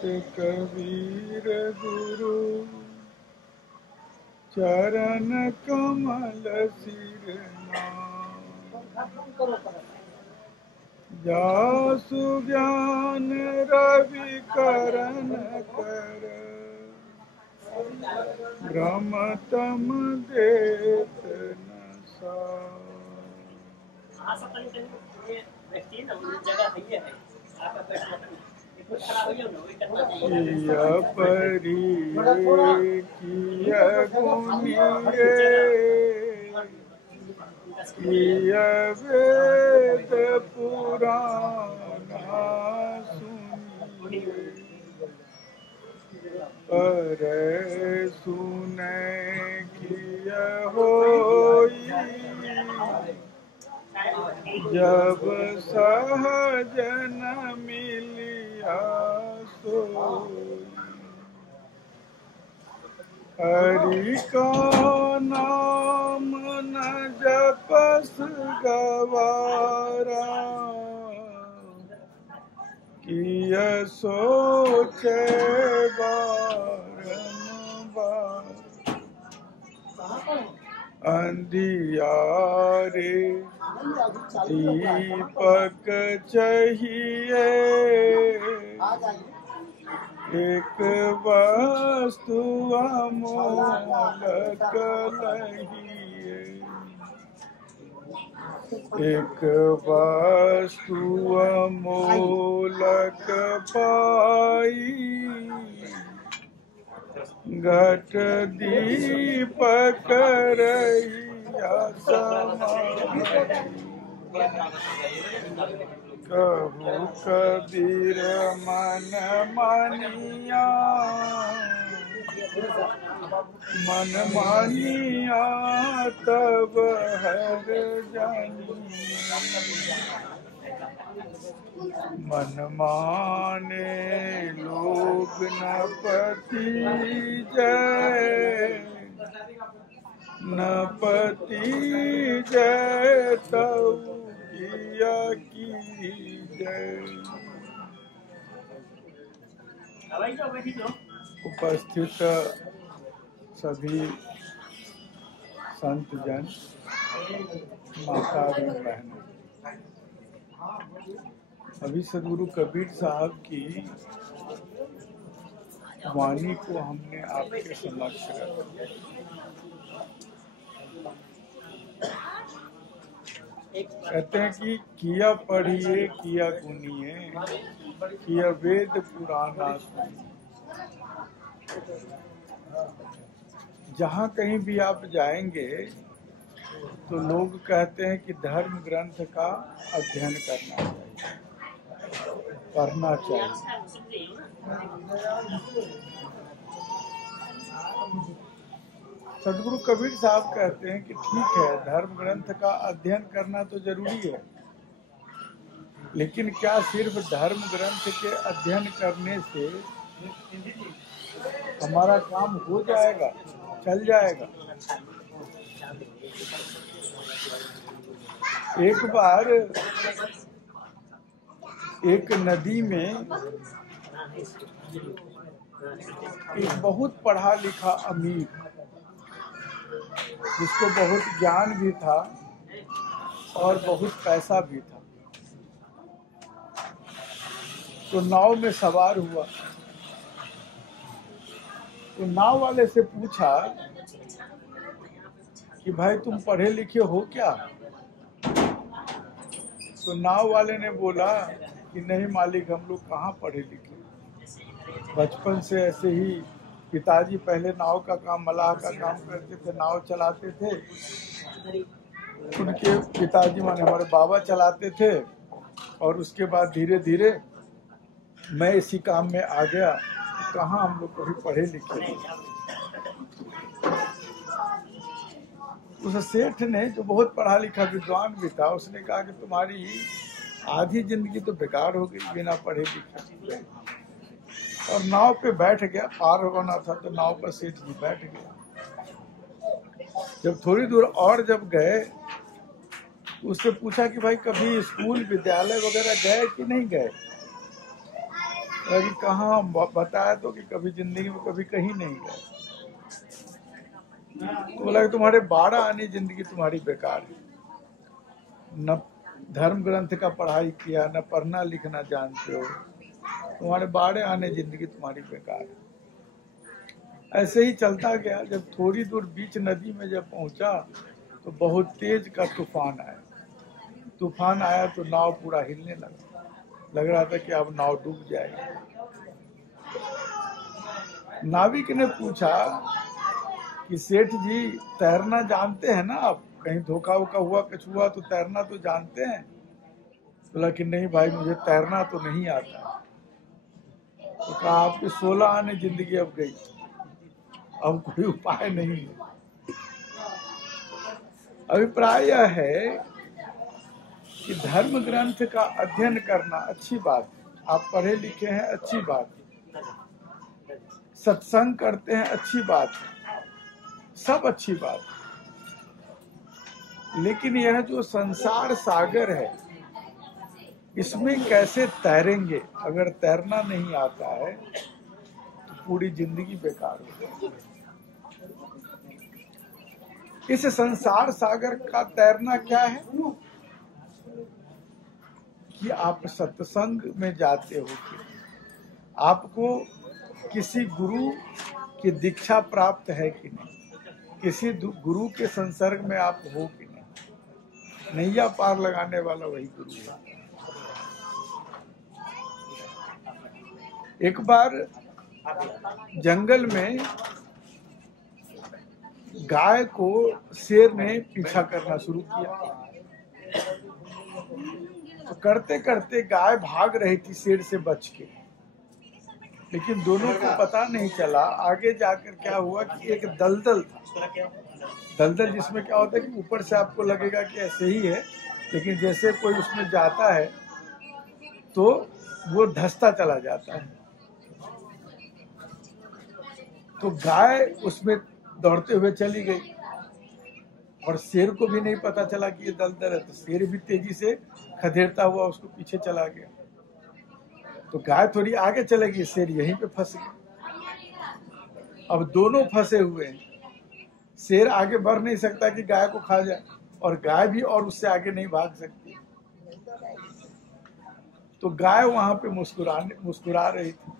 संत कबीर गुरु चरण कमल सिर जासु ज्ञान रवि करण कर भ्रमतम देत न किया परी किया गुनिये किया वेद पुराण सुनिए पर सुने किया होई जब सहजन मिलिया सोई हरि का नाम न जपस गवारा किय सोचे बारंबार अंधियारे दीपक चाहिए एक वस्तु अमोलक लहिए एक वस्तु अमोलक पाई घट दीपक रहिया कहू कबीर मन मानिया तब हर जानिया मन माने लोग नपति जय तऊ किया की जय। उपस्थित सभी संत जन, माता बहनों, अभी सदगुरु कबीर साहब की वाणी को हमने आपके समक्ष रखा। कहते हैं कि किया पढ़िए किया गुनिए किया वेद पुराण सुनिए। जहाँ कहीं भी आप जाएंगे तो लोग कहते हैं कि धर्म ग्रंथ का अध्ययन करना चाहिए, पढ़ना चाहिए। सदगुरु कबीर साहब कहते हैं कि ठीक है, धर्म ग्रंथ का अध्ययन करना तो जरूरी है, लेकिन क्या सिर्फ धर्म ग्रंथ के अध्ययन करने से हमारा काम हो जाएगा, चल जाएगा? एक बार एक नदी में एक बहुत पढ़ा लिखा अमीर, जिसको बहुत ज्ञान भी था और बहुत पैसा भी था, तो नाव में सवार हुआ। तो नाव वाले से पूछा कि भाई तुम पढ़े लिखे हो क्या? तो नाव वाले ने बोला कि नहीं मालिक, हम लोग कहाँ पढ़े लिखे, बचपन से ऐसे ही पिताजी पहले नाव का काम, मलाह का काम करते थे, नाव चलाते थे। उनके पिताजी माने हमारे बाबा चलाते थे, और उसके बाद धीरे धीरे मैं इसी काम में आ गया। कहाँ हम लोग कभी पढ़े लिखे थे। उस सेठ ने, जो बहुत पढ़ा लिखा विद्वान भी था, उसने कहा कि तुम्हारी आधी जिंदगी तो बेकार हो गई बिना पढ़े लिखे। और नाव पे बैठ गया, पार होना था तो नाव पर सेठ जी बैठ गया। जब थोड़ी दूर और जब गए, उससे पूछा कि भाई कभी स्कूल विद्यालय वगैरह गए कि नहीं गए? अभी कहाँ बताया तो कि कभी जिंदगी में कभी कहीं नहीं गए। तो बोला कि तुम्हारे 12 आने जिंदगी तुम्हारी बेकार है, न धर्म ग्रंथ का पढ़ाई किया, न पढ़ना लिखना जानते हो, तुम्हारे 12 आने जिंदगी तुम्हारी बेकार है। ऐसे ही चलता गया। जब थोड़ी दूर बीच नदी में जब पहुंचा तो बहुत तेज का तूफान आया। तूफान आया तो नाव पूरा हिलने लगा, लग रहा था कि अब नाव डूब जाएगी। नाविक ने पूछा कि सेठ जी तैरना जानते हैं ना आप, कहीं धोखा वोखा हुआ कुछ हुआ तो तैरना तो जानते हैं? बोला कि नहीं भाई मुझे तैरना तो नहीं आता। तो कहा आपकी 16 आने जिंदगी अब गई, अब कोई उपाय नहीं है। अभिप्राय यह है कि धर्म ग्रंथ का अध्ययन करना अच्छी बात है, आप पढ़े लिखे हैं अच्छी बात है, सत्संग करते हैं अच्छी बात है, सब अच्छी बात है। लेकिन यह जो संसार सागर है इसमें कैसे तैरेंगे? अगर तैरना नहीं आता है तो पूरी जिंदगी बेकार हो जाएगी। इस संसार सागर का तैरना क्या है कि आप सत्संग में जाते हो, आपको किसी गुरु की दीक्षा प्राप्त है कि नहीं, किसी गुरु के संसर्ग में आप हो कि नहीं। नैया पार लगाने वाला वही गुरु है। एक बार जंगल में गाय को शेर ने पीछा करना शुरू किया। तो करते करते गाय भाग रही थी शेर से बच के, लेकिन दोनों को पता नहीं चला। आगे जाकर क्या हुआ कि एक दलदल था, दलदल जिसमें क्या होता है कि ऊपर से आपको लगेगा कि ऐसे ही है, लेकिन जैसे कोई उसमें जाता है तो वो धंसता चला जाता है। तो गाय उसमें दौड़ते हुए चली गई और शेर को भी नहीं पता चला कि ये दलदल है, तो शेर भी तेजी से खदेड़ता हुआ उसको पीछे चला गया। तो गाय थोड़ी आगे चलेगी, शेर यहीं पे फंस गया। अब दोनों फंसे हुए हैं, शेर आगे बढ़ नहीं सकता कि गाय को खा जाए, और गाय भी और उससे आगे नहीं भाग सकती। तो गाय वहां पे मुस्कुरा रही थी।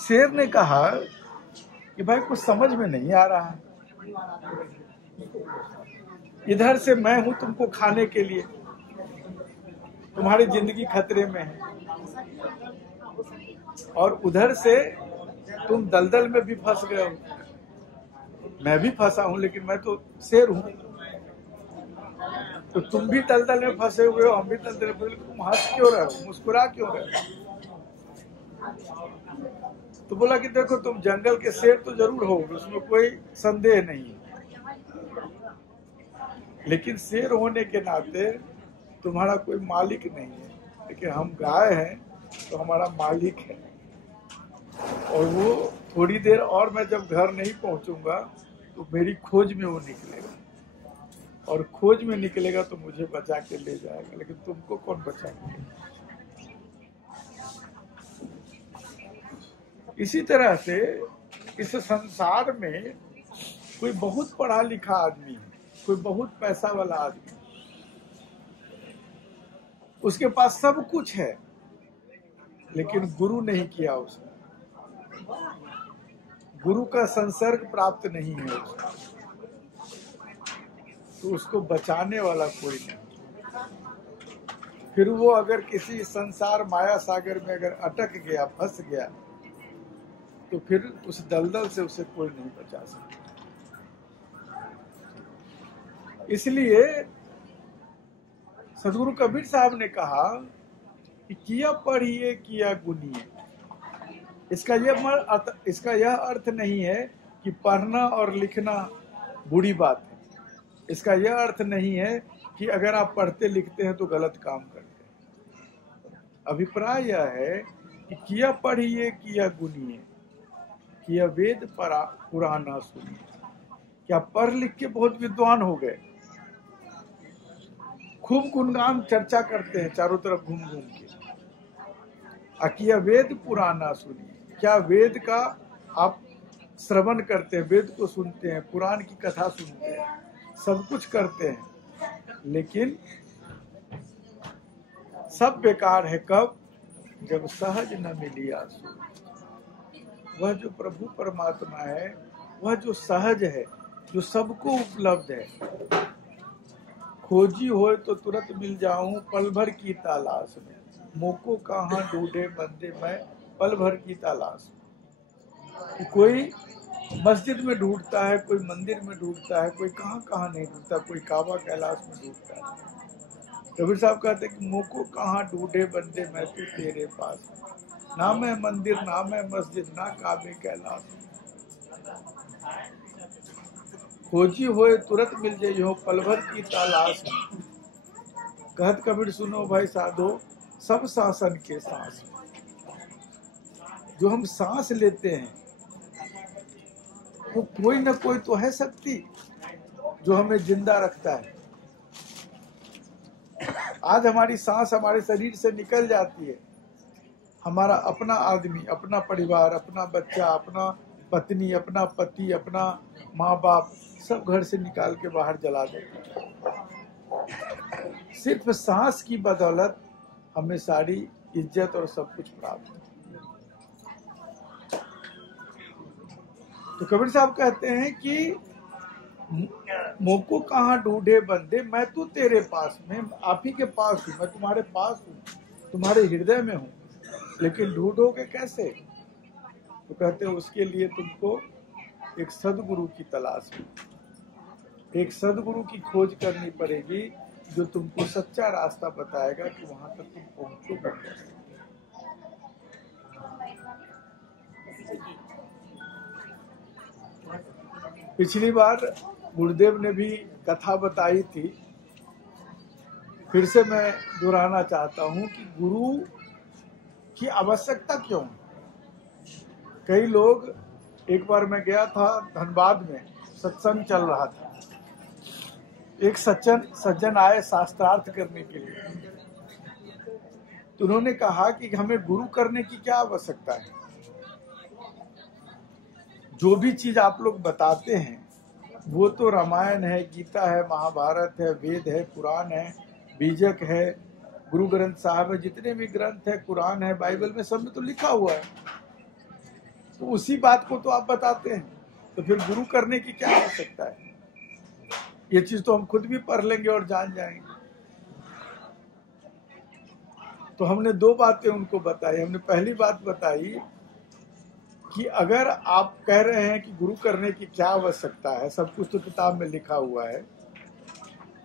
शेर ने कहा कि भाई कुछ समझ में नहीं आ रहा, इधर से मैं हूं तुमको खाने के लिए, तुम्हारी जिंदगी खतरे में है, और उधर से तुम दलदल में भी फंस गए हो। मैं भी फंसा हूं, लेकिन मैं तो शेर हूं। तो तुम भी दलदल में फंसे हुए हो, हम भी दलदल में फंसे, तुम हंस क्यों रहे हो, मुस्कुरा क्यों रहे हो? तो बोला कि देखो तुम जंगल के शेर तो जरूर हो, उसमें कोई संदेह नहीं है, लेकिन शेर होने के नाते तुम्हारा कोई मालिक नहीं है। लेकिन हम गाय हैं तो हमारा मालिक है, और वो थोड़ी देर और मैं जब घर नहीं पहुंचूंगा तो मेरी खोज में वो निकलेगा, और खोज में निकलेगा तो मुझे बचा के ले जाएगा, लेकिन तुमको कौन बचा के ले? इसी तरह से इस संसार में कोई बहुत पढ़ा लिखा आदमी है, कोई बहुत पैसा वाला आदमी, उसके पास सब कुछ है, लेकिन गुरु नहीं किया उसने, गुरु का संसर्ग प्राप्त नहीं है उसको, तो उसको बचाने वाला कोई नहीं। फिर वो अगर किसी संसार माया सागर में अगर अटक गया, फंस गया, तो फिर उस दलदल से उसे कोई नहीं बचा सकता। इसलिए सदगुरु कबीर साहब ने कहा कि किया पढ़िए किया गुनिए। इसका यह अर्थ नहीं है कि पढ़ना और लिखना बुरी बात है। इसका यह अर्थ नहीं है कि अगर आप पढ़ते लिखते हैं तो गलत काम करते हैं। अभिप्राय यह है कि किया पढ़िए किया गुनिए, किया वेद पुराना सुनिए। क्या पढ़ लिख के बहुत विद्वान हो गए, खूब गुणगान चर्चा करते हैं चारों तरफ घूम घूम के, अकिया वेद पुराना सुनिए। क्या वेद का आप श्रवण करते हैं, वेद को सुनते हैं, पुराण की कथा सुनते हैं, सब कुछ करते हैं, लेकिन सब बेकार है। कब? जब सहज न मिली आंसू। वह जो प्रभु परमात्मा है, वह जो सहज है, जो सबको उपलब्ध है। खोजी होए तो तुरंत मिल जाऊं पल भर की तलाश में, मोको कहाँ ढूंढे बंदे मैं पल भर की तलाश में। कोई मस्जिद में ढूंढता है, कोई मंदिर में ढूंढता है, कोई कहाँ कहाँ नहीं ढूंढता, कोई काबा कैलाश में ढूंढता है। कबीर साहब कहते हैं कि मोको कहाँ ढूंढे बंदे मैं तो तेरे पास, ना मैं मंदिर ना मैं मस्जिद ना काबे कैलाश। खोजी होए तुरंत मिल जाइए हो पल भर की तलाश में। कहत कबीर सुनो भाई साधो सब शासन के सांस में। जो हम सांस लेते हैं वो कोई ना कोई तो है शक्ति जो हमें जिंदा रखता है। आज हमारी सांस हमारे शरीर से निकल जाती है, हमारा अपना आदमी, अपना परिवार, अपना बच्चा, अपना पत्नी, अपना पति, अपना माँ बाप सब घर से निकाल के बाहर जला देते हैं। सिर्फ सांस की बदौलत हमें सारी इज्जत और सब कुछ प्राप्त है। तो कबीर साहब कहते हैं कि मोको कहाँ ढूंढे बंदे मैं तो तेरे पास में, आप ही के पास हूँ, मैं तुम्हारे पास हूँ, तुम्हारे हृदय में हूँ, लेकिन ढूंढोगे कैसे? तो कहते हैं उसके लिए तुमको एक सदगुरु की तलाश है, एक सदगुरु की खोज करनी पड़ेगी जो तुमको सच्चा रास्ता बताएगा कि वहां तक तुम पहुंचोगे। पिछली बार गुरुदेव ने भी कथा बताई थी, फिर से मैं दोहराना चाहता हूं कि गुरु की आवश्यकता क्यों है। कई लोग, एक बार मैं गया था धनबाद में, सत्संग चल रहा था, एक सज्जन आए शास्त्रार्थ करने के लिए। तो उन्होंने कहा कि हमें गुरु करने की क्या आवश्यकता है, जो भी चीज आप लोग बताते हैं वो तो रामायण है, गीता है, महाभारत है, वेद है, पुराण है, बीजक है, गुरु ग्रंथ साहब है, जितने भी ग्रंथ है, कुरान है, बाइबल में, सब में तो लिखा हुआ है। तो उसी बात को तो आप बताते हैं, तो फिर गुरु करने की क्या आवश्यकता है? ये चीज तो हम खुद भी पढ़ लेंगे और जान जाएंगे। तो हमने दो बातें उनको बताई। हमने पहली बात बताई कि अगर आप कह रहे हैं कि गुरु करने की क्या आवश्यकता है, सब कुछ तो किताब में लिखा हुआ है,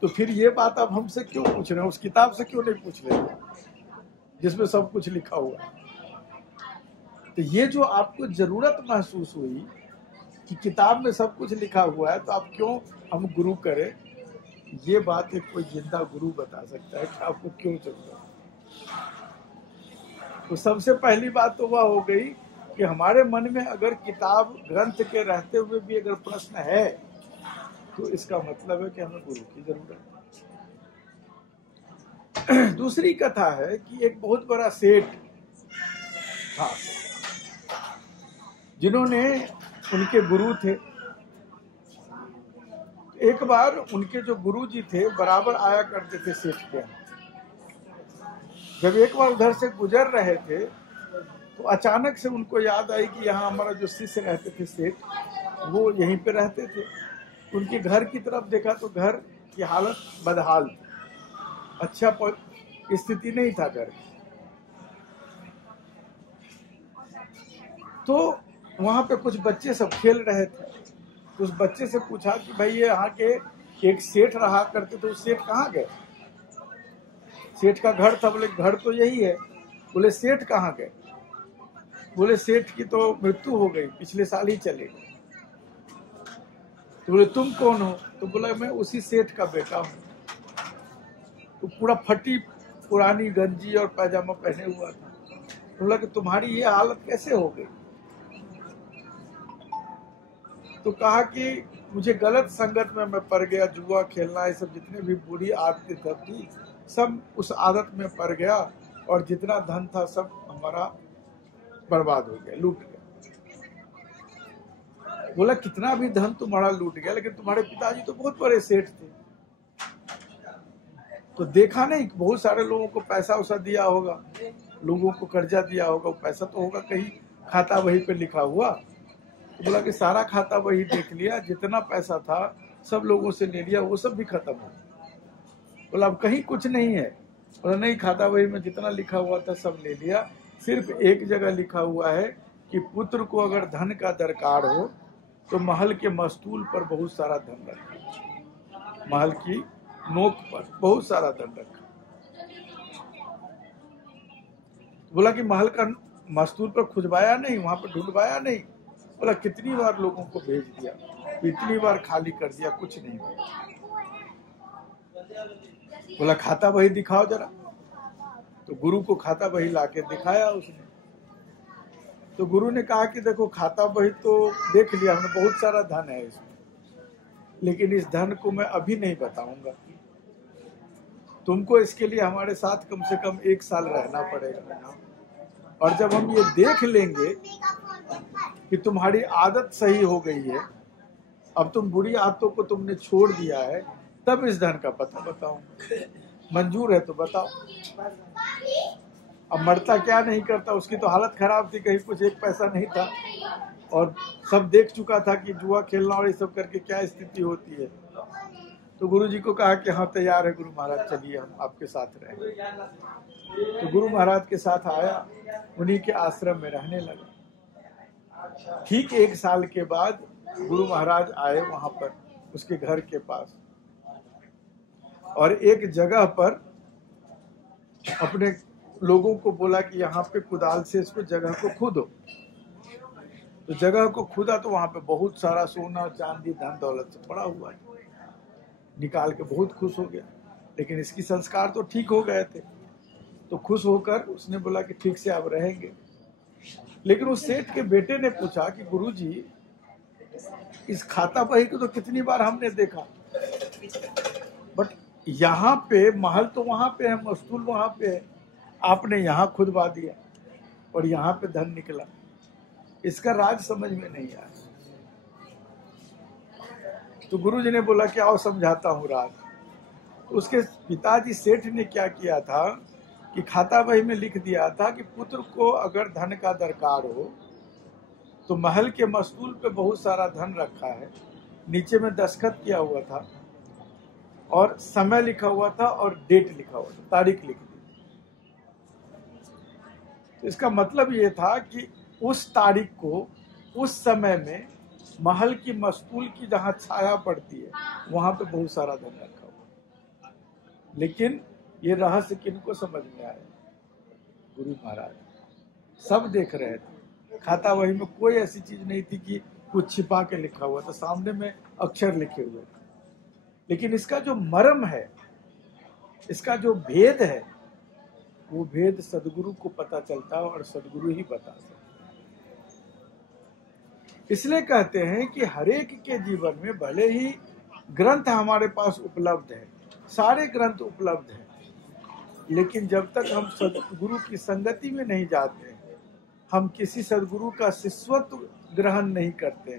तो फिर ये बात आप हमसे क्यों पूछ रहे हैं? उस किताब से क्यों नहीं पूछ रहे जिसमें सब कुछ लिखा हुआ है? तो ये जो आपको जरूरत महसूस हुई कि किताब में सब कुछ लिखा हुआ है, तो आप क्यों हम गुरु करें, ये बात एक कोई जिंदा गुरु बता सकता है कि आपको क्यों जरूरत है। तो सबसे पहली बात तो वह हो गई कि हमारे मन में अगर किताब ग्रंथ के रहते हुए भी अगर प्रश्न है, तो इसका मतलब है कि हमें गुरु की जरूरत है। दूसरी कथा है कि एक बहुत बड़ा सेठ था, जिन्होंने, उनके गुरु थे। एक बार उनके जो गुरु जी थे बराबर आया करते थे सेठ के यहाँ। जब एक बार उधर से गुजर रहे थे तो अचानक से उनको याद आई कि यहाँ हमारा जो शिष्य रहते थे सेठ, वो यहीं पे रहते थे। उनके घर की तरफ देखा तो घर की हालत बदहाल, अच्छा स्थिति नहीं था घर की। तो वहां पे कुछ बच्चे सब खेल रहे थे। उस बच्चे से पूछा कि भाई ये यहाँ के एक सेठ रहा करते थे, उस सेठ कहाँ गए? सेठ का घर था। बोले घर तो यही है। बोले सेठ कहाँ गए? बोले सेठ की तो मृत्यु हो गई, पिछले साल ही चले गए। तो बोले तुम कौन हो? तो बोला मैं उसी सेठ का बेटा हूँ। तो पूरा फटी पुरानी गंजी और पैजामा पहने हुआ था। तो बोला कि तुम्हारी ये हालत कैसे हो गई? तो कहा कि मुझे गलत संगत में मैं पड़ गया, जुआ खेलना, ये सब जितने भी बुरी आदतें थी सब उस आदत में पड़ गया, और जितना धन था सब हमारा बर्बाद हो गया, लूट गया। बोला कितना भी धन तुम्हारा लूट गया, लेकिन तुम्हारे पिताजी तो बहुत बड़े सेठ थे, तो देखा नहीं बहुत सारे लोगों को पैसा उसा दिया होगा, लोगों को कर्जा दिया होगा, वो पैसा तो होगा कहीं खाता वही पे लिखा हुआ। तो बोला कि सारा खाता वही देख लिया, जितना पैसा था सब लोगों से ले लिया, वो सब भी खत्म हो। बोला अब कहीं कुछ नहीं है। बोला नहीं, खाता वही में जितना लिखा हुआ था सब ले लिया, सिर्फ एक जगह लिखा हुआ है कि पुत्र को अगर धन का दरकार हो तो महल के मस्तूल पर बहुत सारा धन रखा, महल की नोक पर बहुत सारा धन रखा। बोला कि महल का मस्तूल पर खुजवाया नहीं, वहां पर ढूंढवाया नहीं। बोला कितनी बार लोगों को भेज दिया, इतनी बार खाली कर दिया, कुछ नहीं हुआ। बोला खाता बही दिखाओ जरा। तो गुरु को खाता बही लाके दिखाया उसने। तो गुरु ने कहा कि देखो खाता बही तो देख लिया हमने, बहुत सारा धन है इसमें, लेकिन इस धन को मैं अभी नहीं बताऊंगा, तुमको इसके लिए हमारे साथ कम से कम 1 साल रहना पड़ेगा, और जब हम ये देख लेंगे कि तुम्हारी आदत सही हो गई है, अब तुम बुरी आदतों को तुमने छोड़ दिया है, तब इस धन का पता बताऊंगा। मंजूर है तो बताओ। अब मरता क्या नहीं करता, उसकी तो हालत खराब थी, कहीं कुछ 1 पैसा नहीं था, और सब देख चुका था कि जुआ खेलना और ये सब करके क्या स्थिति होती है। तो गुरु जी को कहा कि हाँ तैयार है गुरु महाराज, चलिए हम आपके साथ रहेंगे। तो गुरु महाराज के साथ आया, उन्हीं के आश्रम में रहने लगा। ठीक 1 साल के बाद गुरु महाराज आए वहां पर उसके घर के पास, और एक जगह पर अपने लोगों को बोला कि यहाँ पे कुदाल से इसको जगह को खोदो। तो जगह को खोदा तो वहां पे बहुत सारा सोना चांदी धन दौलत से पड़ा हुआ है, निकाल के बहुत खुश हो गया। लेकिन इसकी संस्कार तो ठीक हो गए थे, तो खुश होकर उसने बोला कि ठीक से आप रहेंगे। लेकिन उस सेठ के बेटे ने पूछा कि गुरुजी, इस खाता बही को तो कितनी बार हमने देखा, बट यहाँ पे महल तो वहां पे है, मस्तूल वहां पे है, आपने यहाँ खुदवा दिया और यहाँ पे धन निकला, इसका राज समझ में नहीं आया। तो गुरुजी ने बोला कि आओ समझाता हूँ राज। तो उसके पिताजी सेठ ने क्या किया था कि खाता बही में लिख दिया था कि पुत्र को अगर धन का दरकार हो तो महल के मस्तूल पे बहुत सारा धन रखा है, नीचे में दस्तखत किया हुआ था और समय लिखा हुआ था और डेट लिखा हुआ था, तारीख लिख दी। तो इसका मतलब ये था कि उस तारीख को उस समय में महल की मस्तूल की जहां छाया पड़ती है वहां पे बहुत सारा धन रखा हुआ। लेकिन ये रहस्य किनको समझ में आया? गुरु महाराज सब देख रहे थे, खाता वही में कोई ऐसी चीज नहीं थी कि कुछ छिपा के लिखा हुआ था, सामने में अक्षर लिखे हुए थे। लेकिन इसका जो मर्म है, इसका जो भेद है, वो भेद सदगुरु को पता चलता है और सदगुरु ही बता सकते। इसलिए कहते हैं कि हरेक के जीवन में भले ही ग्रंथ हमारे पास उपलब्ध है, सारे ग्रंथ उपलब्ध हैं, लेकिन जब तक हम सदगुरु की संगति में नहीं जाते, हम किसी सदगुरु का शिष्यत्व ग्रहण नहीं करते,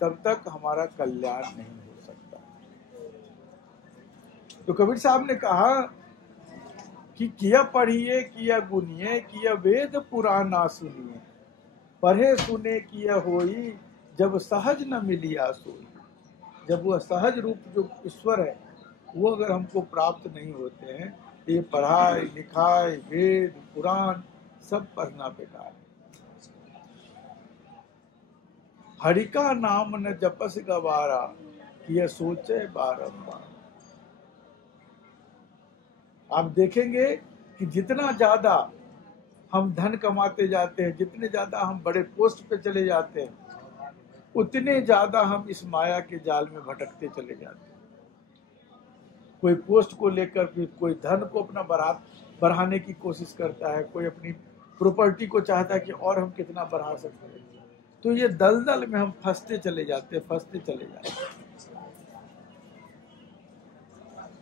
तब तक हमारा कल्याण नहीं हो सकता। तो कबीर साहब ने कहा कि किया पढ़िए, किया गुनिए, किया वेद पुराण ना सुनिए, पढ़े सुने किया होई, जब सहज न मिलिया सोई। जब वह सहज रूप जो ईश्वर है वो अगर हमको प्राप्त नहीं होते हैं, ये पढ़ाई लिखाई वेद पुराण सब पढ़ना बेकार है। हरि का नाम न जपस गवारा, यह सोचे बारंबार। आप देखेंगे कि जितना ज्यादा हम धन कमाते जाते हैं, जितने ज्यादा हम बड़े पोस्ट पे चले जाते हैं, उतने ज्यादा हम इस माया के जाल में भटकते चले जाते हैं। कोई पोस्ट को लेकर फिर कोई धन को अपना बढ़ाने की कोशिश करता है, कोई अपनी प्रॉपर्टी को चाहता है कि और हम कितना बढ़ा सकते हैं। तो ये दलदल में हम फंसते चले जाते हैं।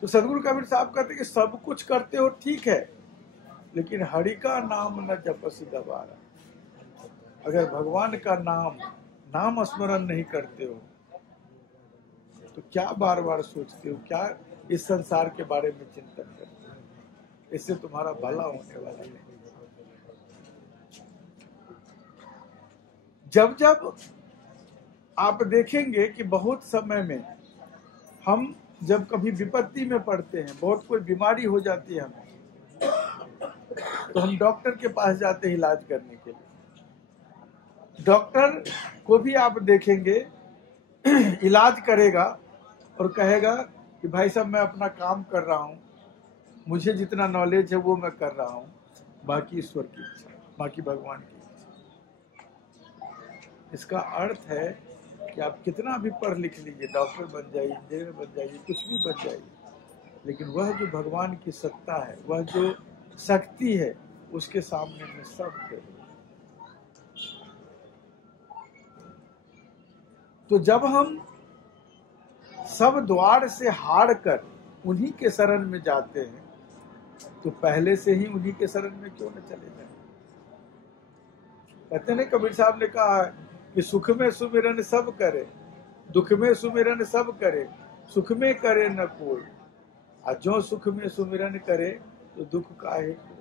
तो सदगुरु कबीर साहब कहते कि सब कुछ करते हो ठीक है, लेकिन हरि का नाम न जपसि गवारा। अगर भगवान का नाम स्मरण नहीं करते हो तो क्या बार बार सोचते हो, क्या इस संसार के बारे में चिंतन करते हो? इससे तुम्हारा भला होने वाला नहीं। जब जब आप देखेंगे कि बहुत समय में हम जब कभी विपत्ति में पड़ते हैं, बहुत कोई बीमारी हो जाती है हमें, तो हम डॉक्टर के पास जाते हैं इलाज करने के लिए। डॉक्टर को भी आप देखेंगे इलाज करेगा और कहेगा कि भाई साहब मैं अपना काम कर रहा हूँ, मुझे जितना नॉलेज है वो मैं कर रहा हूँ, बाकी ईश्वर की इच्छा, बाकी भगवान की इच्छा। इसका अर्थ है कि आप कितना भी पढ़ लिख लीजिए, डॉक्टर बन जाइए, इंजीनियर बन जाइए, कुछ भी बन जाइए, लेकिन वह जो भगवान की सत्ता है, वह जो शक्ति है, उसके सामने में सब है। तो जब हम सब द्वार से हार कर उन्हीं के शरण में जाते हैं, तो पहले से ही उन्हीं के शरण में क्यों न चले जाए? कहते हैं कबीर साहब ने कहा कि सुख में सुमिरन सब करे, दुख में सुमिरन सब करे, सुख में करे न कोई, और जो सुख में सुमिरन करे तो दुख काहे को।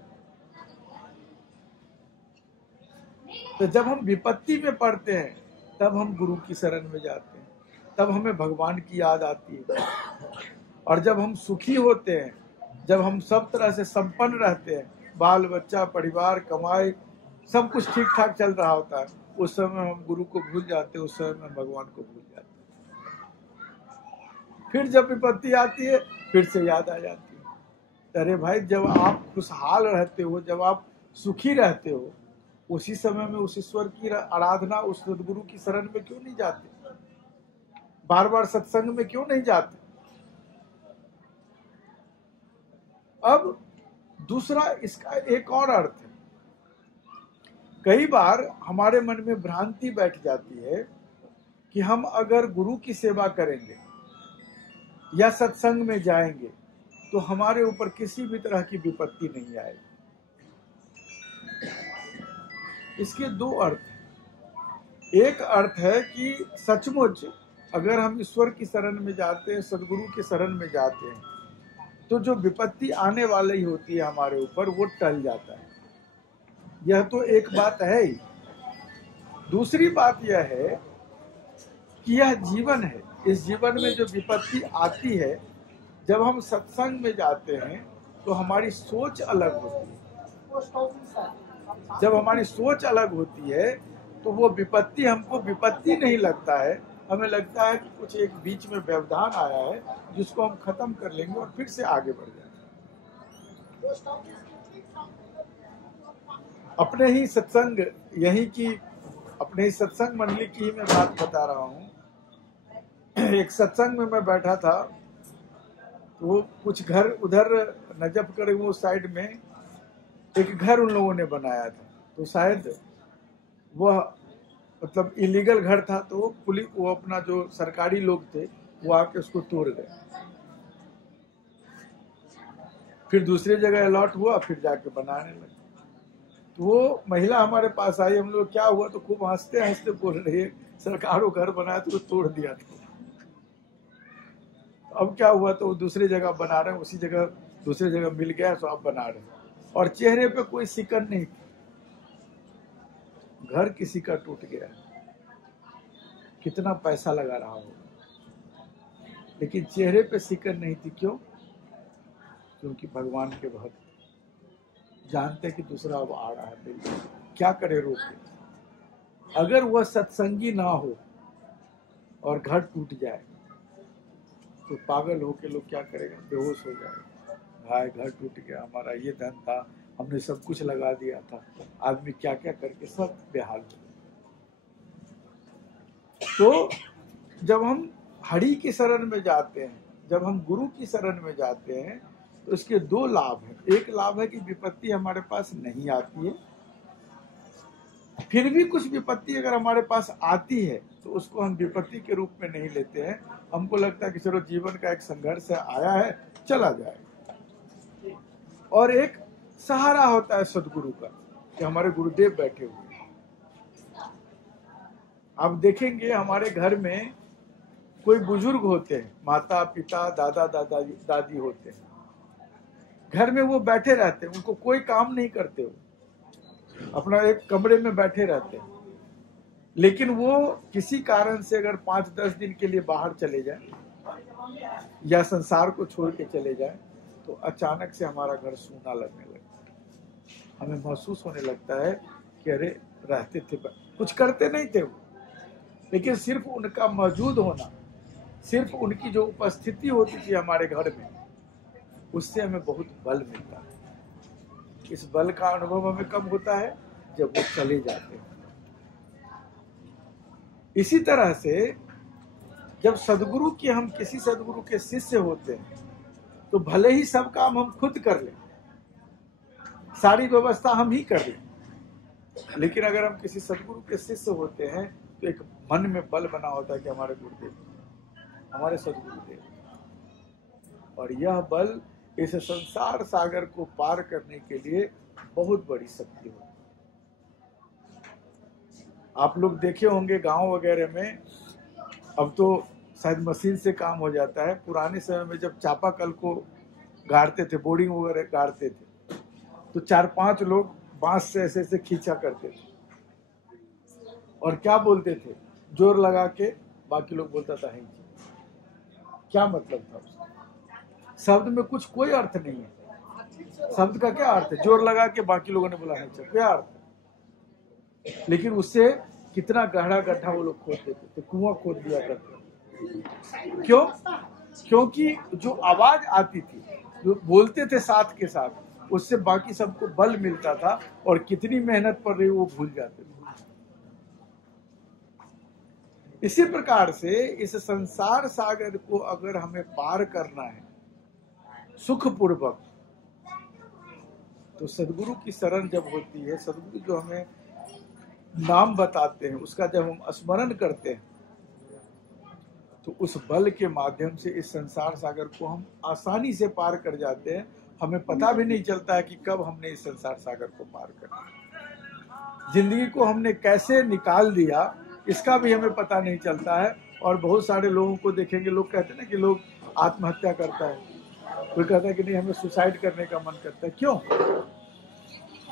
तो जब हम विपत्ति में पड़ते हैं तब हम गुरु की शरण में जाते हैं, तब हमें भगवान की याद आती है। और जब हम सुखी होते हैं, जब हम सब तरह से संपन्न रहते हैं, बाल बच्चा परिवार कमाई सब कुछ ठीक ठाक चल रहा होता है, उस समय हम गुरु को भूल जाते हैं, उस समय हम भगवान को भूल जाते हैं। फिर जब विपत्ति आती है फिर से याद आ जाती है। अरे भाई, जब आप खुशहाल रहते हो, जब आप सुखी रहते हो, उसी समय में उस ईश्वर की आराधना, उस सदगुरु की शरण में क्यों नहीं जाते? बार बार सत्संग में क्यों नहीं जाते? अब दूसरा इसका एक और अर्थ है। कई बार हमारे मन में भ्रांति बैठ जाती है कि हम अगर गुरु की सेवा करेंगे या सत्संग में जाएंगे तो हमारे ऊपर किसी भी तरह की विपत्ति नहीं आएगी। इसके दो अर्थ हैं। एक अर्थ है कि सचमुच अगर हम ईश्वर की शरण में जाते हैं, सदगुरु की शरण में जाते हैं, तो जो विपत्ति आने वाली होती है हमारे ऊपर, वो टल जाता है। यह तो एक बात है ही। दूसरी बात यह है कि यह जीवन है, इस जीवन में जो विपत्ति आती है, जब हम सत्संग में जाते हैं तो हमारी सोच अलग होती है। जब हमारी सोच अलग होती है तो वो विपत्ति हमको विपत्ति नहीं लगता है, हमें लगता है कि कुछ एक बीच में व्यवधान आया है जिसको हम खत्म कर लेंगे और फिर से आगे बढ़ जाएंगे। अपने ही सत्संग यही की अपने ही सत्संग मंडली की ही मैं बात बता रहा हूँ। एक सत्संग में मैं बैठा था, वो कुछ घर उधर नजफगढ़ वो साइड में एक घर उन लोगों ने बनाया था, तो शायद वह मतलब इलीगल घर था, तो पुलिस वो अपना जो सरकारी लोग थे वो आके उसको तोड़ गए। फिर दूसरी जगह अलॉट हुआ, फिर जाके बनाने लगे। तो वो महिला हमारे पास आई, हम लोग क्या हुआ, तो खूब हंसते हंसते बोल रही है, सरकारों घर बनाया तो तोड़ दिया था। अब क्या हुआ, तो वो दूसरी जगह बना रहे हैं, उसी जगह दूसरी जगह मिल गया तो आप बना रहे हैं। और चेहरे पे कोई सिकन नहीं थी, घर किसी का टूट गया, कितना पैसा लगा रहा हो, लेकिन चेहरे पे सिकन नहीं थी। क्यों? क्योंकि भगवान के भक्त जानते कि दूसरा अब आ रहा है, क्या करे रोके। अगर वह सत्संगी ना हो और घर टूट जाए तो पागल होके लोग क्या करेगा, बेहोश हो जाएगा। भाई घर टूट गया, हमारा ये धन था, हमने सब कुछ लगा दिया था, आदमी क्या क्या करके सब बेहाल हो गए। तो जब हम हरि की शरण में जाते हैं, जब हम गुरु की शरण में जाते हैं, तो इसके दो लाभ हैं। एक लाभ है कि विपत्ति हमारे पास नहीं आती है, फिर भी कुछ विपत्ति अगर हमारे पास आती है तो उसको हम विपत्ति के रूप में नहीं लेते हैं। हमको लगता है कि चलो जीवन का एक संघर्ष आया है, चला जाएगा। और एक सहारा होता है सदगुरु का कि हमारे गुरुदेव बैठे हुए हैं। आप देखेंगे हमारे घर में कोई बुजुर्ग होते हैं, माता पिता दादा दादी होते हैं, घर में वो बैठे रहते हैं, उनको कोई काम नहीं करते, हो अपना एक कमरे में बैठे रहते हैं। लेकिन वो किसी कारण से अगर 5-10 दिन के लिए बाहर चले जाए या संसार को छोड़ के चले जाए तो अचानक से हमारा घर सूना लगने लगता है। हमें महसूस होने लगता है कि अरे रहते थे, कुछ करते नहीं थे वो, लेकिन सिर्फ उनका मौजूद होना, सिर्फ उनकी जो उपस्थिति होती थी हमारे घर में, उससे हमें बहुत बल मिलता है। इस बल का अनुभव हमें कब होता है? जब वो चले जाते हैं। इसी तरह से जब सदगुरु की हम किसी सदगुरु के शिष्य होते हैं तो भले ही सब काम हम खुद कर लें, सारी व्यवस्था हम ही कर लें, लेकिन अगर हम किसी सदगुरु के शिष्य होते हैं तो एक मन में बल बना होता है कि हमारे गुरुदेव, हमारे सदगुरुदेव, और यह बल इस संसार सागर को पार करने के लिए बहुत बड़ी शक्ति होती है। आप लोग देखे होंगे गांव वगैरह में, अब तो शायद मशीन से काम हो जाता है, पुराने समय में जब चापाकल को गाड़ते थे, बोर्डिंग वगैरह गाड़ते थे, तो 4-5 लोग बांस से ऐसे ऐसे खींचा करते थे और क्या बोलते थे, जोर लगा के, बाकी लोग बोलता था है। क्या मतलब था उसका? शब्द में कुछ कोई अर्थ नहीं है। शब्द का क्या अर्थ है? जोर लगा के, बाकी लोगों ने बोला है, क्या अर्थ? लेकिन उससे कितना गहरा गड्ढा वो लोग खोद देते थे, कुआं खोद दिया करते थे। क्यों? क्योंकि जो आवाज आती थी, जो बोलते थे साथ के साथ, उससे बाकी सबको बल मिलता था और कितनी मेहनत पड़ रही वो भूल जाते थे। इसी प्रकार से इस संसार सागर को अगर हमें पार करना है सुखपूर्वक, तो सदगुरु की शरण जब होती है, सदगुरु जो हमें नाम बताते हैं उसका जब हम स्मरण करते हैं, तो उस बल के माध्यम से इस संसार सागर को हम आसानी से पार कर जाते हैं। हमें पता भी नहीं चलता है कि कब हमने इस संसार सागर को पार कर दिया, जिंदगी को हमने कैसे निकाल दिया इसका भी हमें पता नहीं चलता है। और बहुत सारे लोगों को देखेंगे, लोग कहते हैं ना कि लोग आत्महत्या करता है, कोई कहता है कि नहीं हमें सुसाइड करने का मन करता है। क्यों?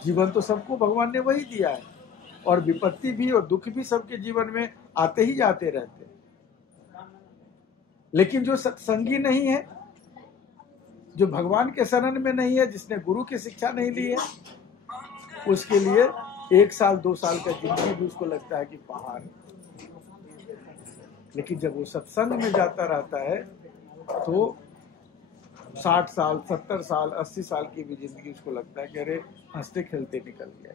जीवन तो सबको भगवान ने वही दिया है, और विपत्ति भी और दुख भी सबके जीवन में आते ही जाते रहते हैं। लेकिन जो सत्संगी नहीं है, जो भगवान के शरण में नहीं है, जिसने गुरु की शिक्षा नहीं ली है, उसके लिए 1 साल 2 साल का जिंदगी भी उसको लगता है कि पहाड़ है। लेकिन जब वो सत्संग में जाता रहता है तो 60 साल 70 साल 80 साल की भी जिंदगी उसको लगता है कि अरे हंसते खेलते निकल गया।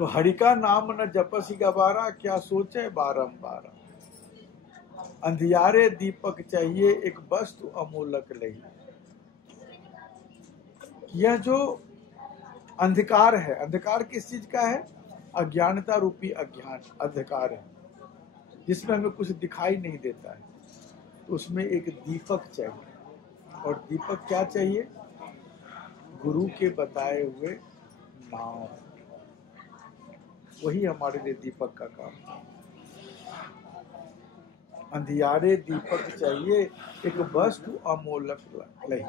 तो हरि का नाम न जपसी गवारा, क्या सोचे बारंबार, अंधियारे दीपक चाहिए एक वस्तु अमूलक लही। यह जो अंधकार है, अंधकार किस चीज का है? अज्ञानता रूपी अज्ञान अंधकार है, जिसमें हमें कुछ दिखाई नहीं देता है। तो उसमें एक दीपक चाहिए, और दीपक क्या चाहिए? गुरु के बताए हुए नाम, वही हमारे लिए दीपक का काम है। अंधियारे दीपक चाहिए एक वस्तु अमूलक लही,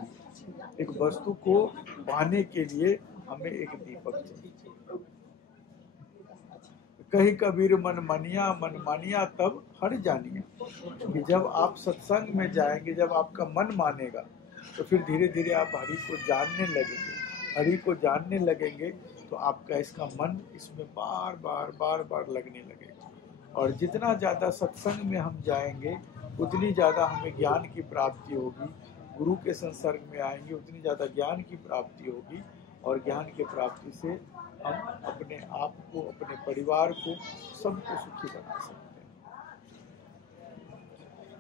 एक वस्तु को पाने के लिए हमें एक दीपक चाहिए। कही कबीर मन मानिया तब हर जानिया, कि जब आप सत्संग में जाएंगे, जब आपका मन मानेगा, तो फिर धीरे धीरे आप हरि को जानने लगेंगे। हरि को जानने लगेंगे तो आपका इसका मन इसमें बार बार लगने लगेगा। और जितना ज़्यादा सत्संग में हम जाएंगे उतनी ज़्यादा हमें ज्ञान की प्राप्ति होगी। गुरु के संसर्ग में आएंगे उतनी ज़्यादा ज्ञान की प्राप्ति होगी, और ज्ञान की प्राप्ति से हम अपने आप को, अपने परिवार को, सबको सुखी बना सकते हैं।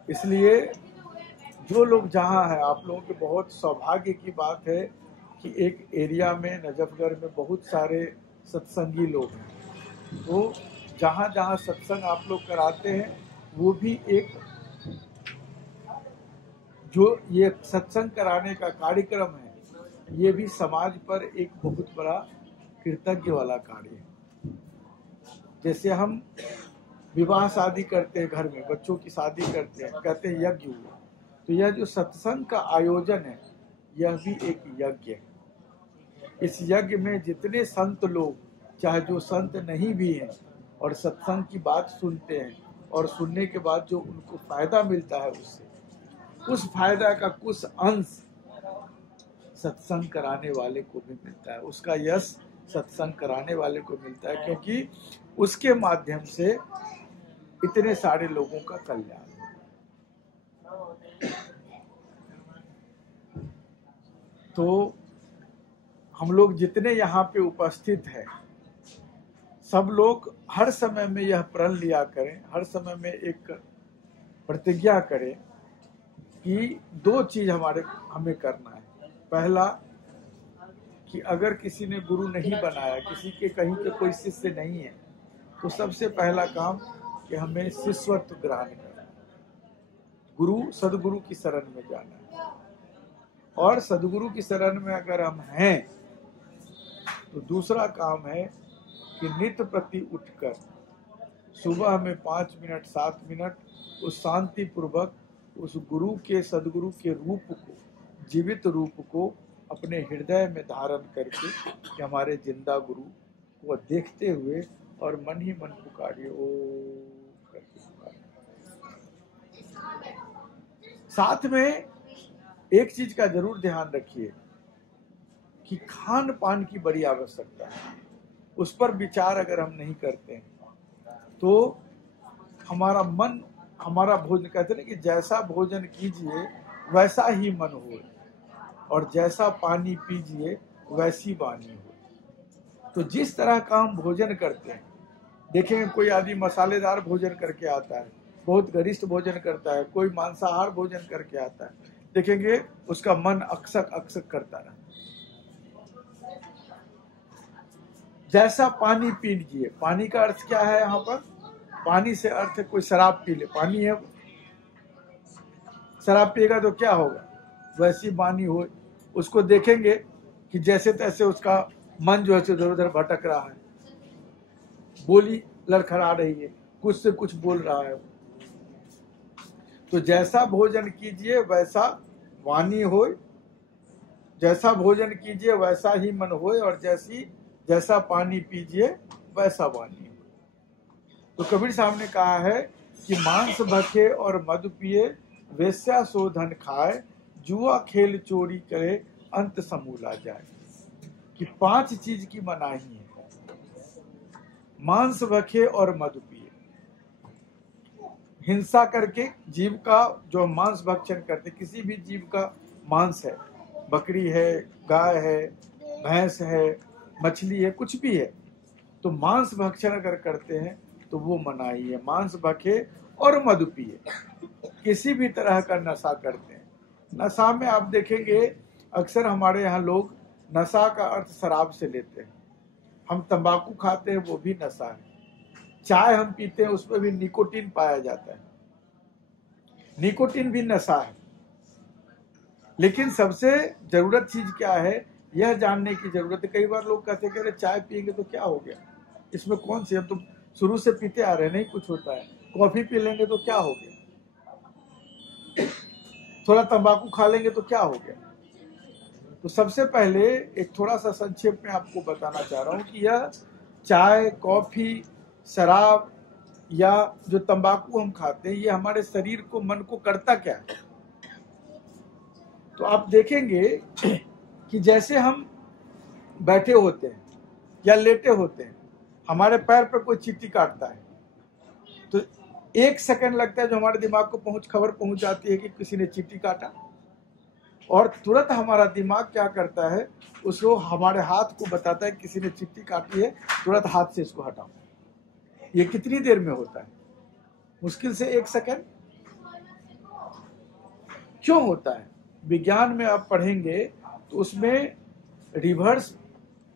इसलिए जो लोग जहाँ हैं, आप लोगों के बहुत सौभाग्य की बात है कि एक एरिया में, नजफगढ़ में बहुत सारे सत्संगी लोग हैं। तो जहाँ जहाँ सत्संग आप लोग कराते हैं, वो भी एक जो ये सत्संग कराने का कार्यक्रम है, ये भी समाज पर एक बहुत बड़ा कृतज्ञ वाला कार्य है। जैसे हम विवाह शादी करते हैं, घर में बच्चों की शादी करते हैं, कहते हैं यज्ञ हुआ, तो यह जो सत्संग का आयोजन है, यह भी एक यज्ञ है। इस यज्ञ में जितने संत लोग, चाहे जो संत नहीं भी हैं, और सत्संग की बात सुनते हैं, और सुनने के बाद जो उनको फायदा मिलता है, उससे उस फायदा का कुछ अंश सत्संग कराने वाले को भी मिलता है। उसका यश सत्संग कराने वाले को मिलता है, क्योंकि उसके माध्यम से इतने सारे लोगों का कल्याण। तो हम लोग जितने यहाँ पे उपस्थित हैं, सब लोग हर समय में यह प्रण लिया करें, हर समय में एक प्रतिज्ञा करें कि दो चीज हमें करना है। पहला कि अगर किसी ने गुरु नहीं बनाया, किसी के कहीं के कोई शिष्य नहीं है, तो सबसे पहला काम कि हमें शिष्यत्व ग्रहण करना है, गुरु सदगुरु की शरण में जाना है। और सदगुरु की शरण में अगर हम हैं, तो दूसरा काम है कि नित्य प्रति उठकर सुबह में 5 मिनट 7 मिनट उस शांति पूर्वक उस गुरु के, सदगुरु के रूप को, जीवित रूप को अपने हृदय में धारण करके कि हमारे जिंदा गुरु को देखते हुए और मन ही मन पुकारिए, ओ करके पुकारिए। साथ में एक चीज का जरूर ध्यान रखिए कि खान पान की बड़ी आवश्यकता है। उस पर विचार अगर हम नहीं करते हैं, तो हमारा मन, हमारा भोजन, कहते हैं कि जैसा भोजन कीजिए वैसा ही मन हो, और जैसा पानी पीजिए वैसी वाणी हो। तो जिस तरह का हम भोजन करते हैं, देखेंगे कोई आदमी मसालेदार भोजन करके आता है, बहुत गरिष्ठ भोजन करता है, कोई मांसाहार भोजन करके आता है, देखेंगे उसका मन अक्सक अक्सक करता रहा। जैसा पानी पी लीजिए, पानी का अर्थ क्या है यहाँ पर? पानी से अर्थ है कोई शराब पी ले, पानी है, शराब पिएगा तो क्या होगा? वैसी वाणी हो। उसको देखेंगे कि जैसे तैसे उसका मन जो है इधर उधर भटक रहा है, बोली लड़खड़ा रही है, कुछ से कुछ बोल रहा है। तो जैसा भोजन कीजिए वैसा वाणी होय, जैसा भोजन कीजिए वैसा ही मन होय, और जैसा पानी पीजिए वैसा वाणी हो। तो कबीर साहब ने कहा है कि मांस भखे और मद पिए, वेश्या सो धन खाए, जुआ खेल चोरी करे, अंत समूला जाए। कि 5 चीज की मनाही है। मांस भखे और मद पिए, हिंसा करके जीव का जो मांस भक्षण करते, किसी भी जीव का मांस है, बकरी है, गाय है, भैंस है, मछली है, कुछ भी है, तो मांस भक्षण अगर करते हैं तो वो मनाही है। मांस भखे और मद पिए, किसी भी तरह का नशा करते हैं। नशा में आप देखेंगे अक्सर हमारे यहाँ लोग नशा का अर्थ शराब से लेते हैं। हम तंबाकू खाते हैं, वो भी नशा है। चाय हम पीते हैं, उसमें भी निकोटीन पाया जाता है, निकोटीन भी नशा है। लेकिन सबसे जरूरत चीज क्या है, यह जानने की जरूरत है। कई बार लोग कहते हैं चाय पिएंगे तो क्या हो गया, इसमें कौन सी, हम तो शुरू से पीते आ रहे हैं, नहीं कुछ होता है। कॉफी पी लेंगे तो क्या हो गया, थोड़ा तंबाकू खा लेंगे तो क्या हो गया। तो सबसे पहले एक थोड़ा सा संक्षेप में आपको बताना चाह रहा हूं कि यह चाय, कॉफी, शराब या जो तंबाकू हम खाते हैं, ये हमारे शरीर को, मन को करता क्या है। तो आप देखेंगे कि जैसे हम बैठे होते हैं या लेटे होते हैं, हमारे पैर पर कोई चींटी काटता है, तो 1 सेकंड लगता है जो हमारे दिमाग को खबर पहुंच जाती है कि किसी ने चींटी काटा, और तुरंत हमारा दिमाग क्या करता है, उसको हमारे हाथ को बताता है किसी ने चींटी काटी है, तुरंत हाथ से इसको हटाओ। ये कितनी देर में होता है? मुश्किल से 1 सेकंड। क्यों होता है? विज्ञान में आप पढ़ेंगे तो उसमें रिवर्स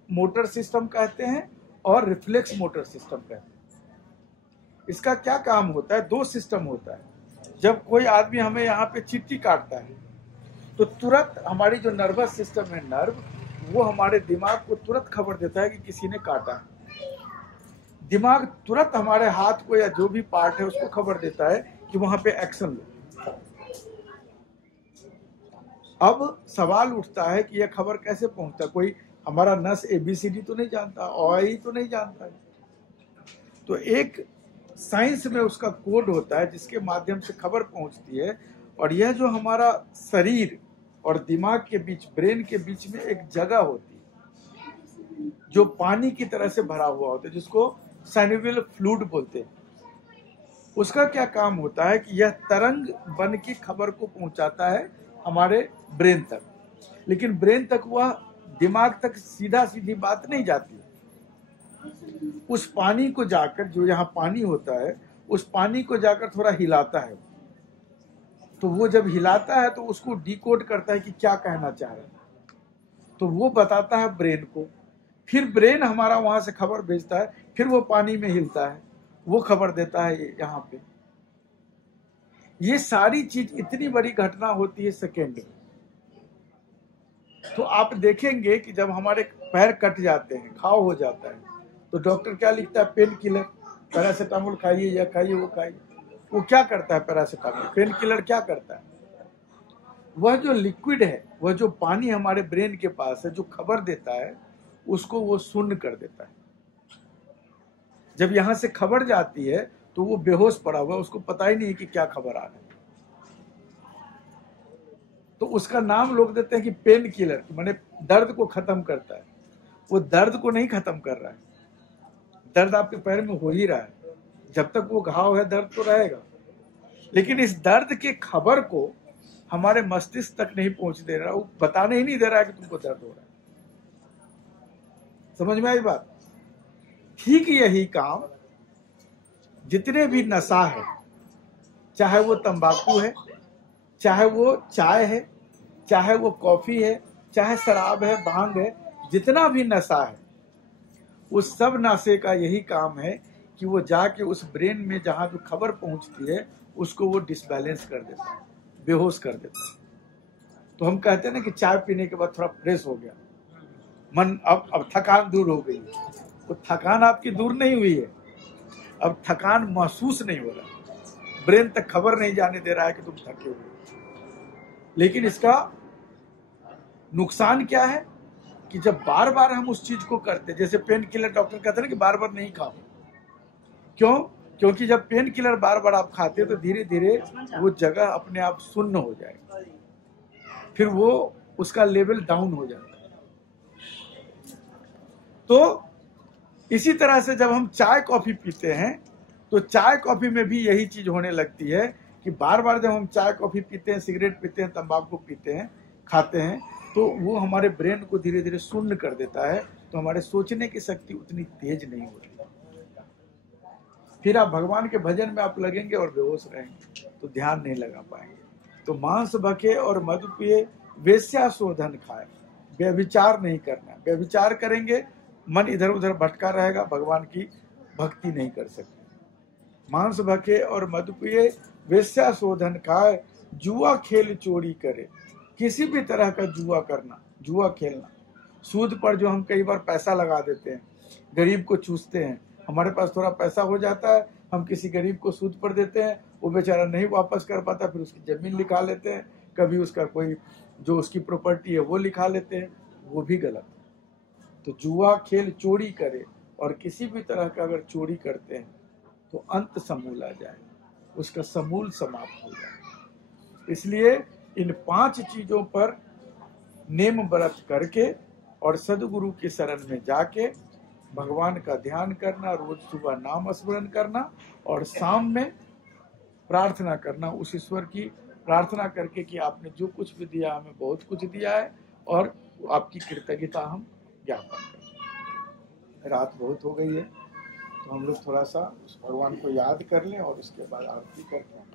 मोटर सिस्टम कहते हैं और रिफ्लेक्स मोटर सिस्टम कहते हैं। इसका क्या काम होता है? 2 सिस्टम होता है। जब कोई आदमी हमें यहाँ पे चींटी काटता है तो तुरंत हमारी जो नर्वस सिस्टम है, नर्व, वो हमारे दिमाग को तुरंत खबर देता है कि किसी ने काटा। दिमाग तुरंत हमारे हाथ को या जो भी पार्ट है उसको खबर देता है कि वहां पे एक्शन लो। अब सवाल उठता है कि यह खबर कैसे पहुंचता है? कोई हमारा नस ABCD तो नहीं जानता, OI तो नहीं जानता है। तो एक साइंस में उसका कोड होता है जिसके माध्यम से खबर पहुंचती है। और यह जो हमारा शरीर और दिमाग के बीच, ब्रेन के बीच में एक जगह होती है जो पानी की तरह से भरा हुआ होता है, जिसको साइनोवियल फ्लूइड बोलते हैं। उसका क्या काम होता है कि यह तरंग बन के खबर को पहुंचाता है हमारे ब्रेन तक, लेकिन ब्रेन तक वह दिमाग तक सीधा सीधी बात नहीं जाती। उस पानी को जाकर, जो यहाँ पानी होता है, उस पानी को जाकर थोड़ा हिलाता है। तो वो जब हिलाता है तो उसको डिकोड करता है कि क्या कहना चाह रहा है, तो वो बताता है ब्रेन को। फिर ब्रेन हमारा वहां से खबर भेजता है, फिर वो पानी में हिलता है, वो खबर देता है यहाँ पे। ये सारी चीज इतनी बड़ी घटना होती है सेकेंड में। तो आप देखेंगे कि जब हमारे पैर कट जाते हैं, घाव हो जाता है, तो डॉक्टर क्या लिखता है? पेन किलर, पैरासीटामोल खाइए, या खाइए वो खाइए। वो क्या करता है पैरासीटामोल? पेन किलर क्या करता है? वह जो लिक्विड है, वह जो पानी हमारे ब्रेन के पास है, जो खबर देता है, उसको वो शून्य कर देता है। जब यहां से खबर जाती है तो वो बेहोश पड़ा हुआ, उसको पता ही नहीं कि क्या खबर आ रहा है। तो उसका नाम लोग देते हैं कि पेन किलर, माने दर्द को खत्म करता है। वो दर्द को नहीं खत्म कर रहा है, दर्द आपके पैर में हो ही रहा है। जब तक वो घाव है दर्द तो रहेगा, लेकिन इस दर्द के खबर को हमारे मस्तिष्क तक नहीं पहुंच दे रहा, वो बताने ही नहीं दे रहा है कि तुमको दर्द हो रहा है। समझ में आई बात? ठीक यही काम जितने भी नशा है, चाहे वो तंबाकू है, चाहे वो चाय है, चाहे वो कॉफी है, चाहे शराब है, भांग है, जितना भी नशा है, उस सब नशे का यही काम है कि वो जाके उस ब्रेन में जहां जो खबर पहुंचती है उसको वो डिसबैलेंस कर देता है, बेहोश कर देता है। तो हम कहते हैं ना कि चाय पीने के बाद थोड़ा फ्रेश हो गया मन, अब थकान दूर हो गई। तो थकान आपकी दूर नहीं हुई है, अब थकान महसूस नहीं हो रहा, ब्रेन तक खबर नहीं जाने दे रहा है कि तुम थके हुए। लेकिन इसका नुकसान क्या है कि जब बार बार हम उस चीज को करते, जैसे पेन किलर, डॉक्टर कहते हैं ना कि बार बार नहीं खाओ। क्यों? क्योंकि जब पेन किलर बार बार आप खाते तो धीरे धीरे वो जगह अपने आप शून्य हो जाएगी, फिर वो उसका लेवल डाउन हो जाता है। तो इसी तरह से जब हम चाय कॉफी पीते हैं तो चाय कॉफी में भी यही चीज होने लगती है कि बार बार जब हम चाय कॉफी पीते हैं, सिगरेट पीते हैं, तंबाकू पीते हैं, खाते हैं, तो वो हमारे ब्रेन को धीरे धीरे शून्य कर देता है। तो हमारे सोचने की शक्ति उतनी तेज नहीं होती। फिर आप भगवान के भजन में आप लगेंगे और बेहोश रहेंगे, तो ध्यान नहीं लगा पाएंगे। तो मांस भखे और मधु पिए, वेश्या सो धन खाए। व्यभिचार नहीं करना, व्यभिचार करेंगे मन इधर उधर भटका रहेगा, भगवान की भक्ति नहीं कर सकते। मांस भखे और मधु पिए, वेश्या सो धन खाए, जुआ खेल चोरी करे। किसी भी तरह का जुआ करना, जुआ खेलना, सूद पर जो हम कई बार पैसा लगा देते हैं, गरीब को चूसते हैं। हमारे पास थोड़ा पैसा हो जाता है, हम किसी गरीब को सूद पर देते हैं, वो बेचारा नहीं वापस कर पाता, फिर उसकी जमीन लिखा लेते हैं, कभी उसका कोई जो उसकी प्रॉपर्टी है वो लिखा लेते हैं, वो भी गलत है। तो जुआ खेल चोरी करे, और किसी भी तरह का अगर चोरी करते हैं तो अंत समूल आ जाए, उसका समूल समाप्त हो जाए। इसलिए इन 5 चीजों पर नेम व्रत करके और सदगुरु के शरण में जाके भगवान का ध्यान करना, रोज सुबह नाम स्मरण करना, और शाम में प्रार्थना करना, उस ईश्वर की प्रार्थना करके कि आपने जो कुछ भी दिया, हमें बहुत कुछ दिया है, और आपकी कृतज्ञता हम ज्ञापन करें। रात बहुत हो गई है, तो हम लोग थोड़ा सा उस भगवान को याद कर लें और उसके बाद आरती करते हैं।